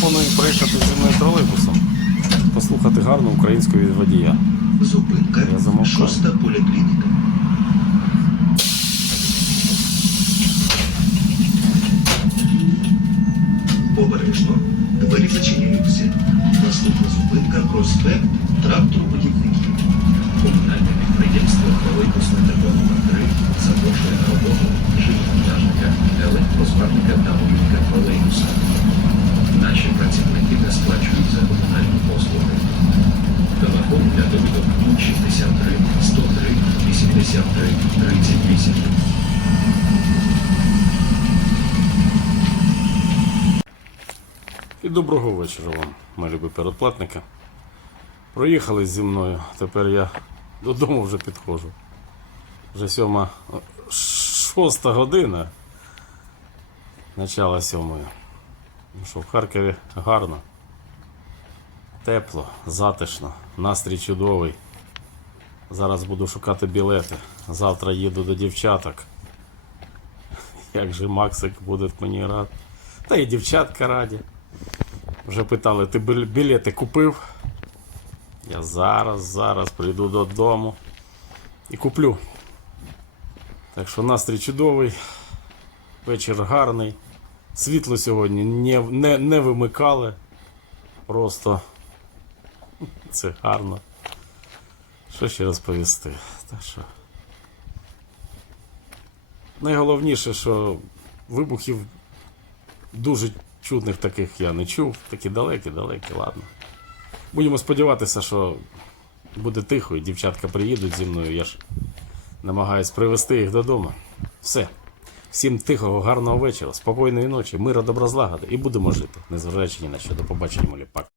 пропоную проїхати зі мною тролейбусом, послухати гарну українську від водія. Зупинка Я шоста поліклініка. Обережно. Двері зачиняються. Наступна зупинка проспект тракторобудівників. Комунальне підприємство Тролейбусне депо номер 3 запрошує на роботу жилмонтажника, електросварника та водійка тролейбуса. 63, 103, 83, 38. І доброго вечора вам, мої любі передплатники. Проїхали зі мною, тепер я додому вже підходжу. Вже сьома шоста година. Начало сьомої. Що, в Харкові гарно. Тепло, затишно, настрій чудовий. Зараз буду шукати білети. Завтра їду до дівчаток. Як же Максик буде мені рад. Та і дівчатка раді. Вже питали, ти білети купив? Я зараз, зараз прийду додому і куплю. Так що настрій чудовий, вечір гарний. Світло сьогодні не, не, не вимикали. Просто це гарно. Що ще розповісти? Так що. Найголовніше, що вибухів дуже чудних таких я не чув. Такі далекі, далекі, ладно. Будемо сподіватися, що буде тихо і дівчатка приїдуть зі мною. Я ж намагаюсь привезти їх додому. Все. Всім тихого, гарного вечора, спокійної ночі, мира, добра злагоди і будемо жити, незважаючи ні на що. До побачення, молі. Пак.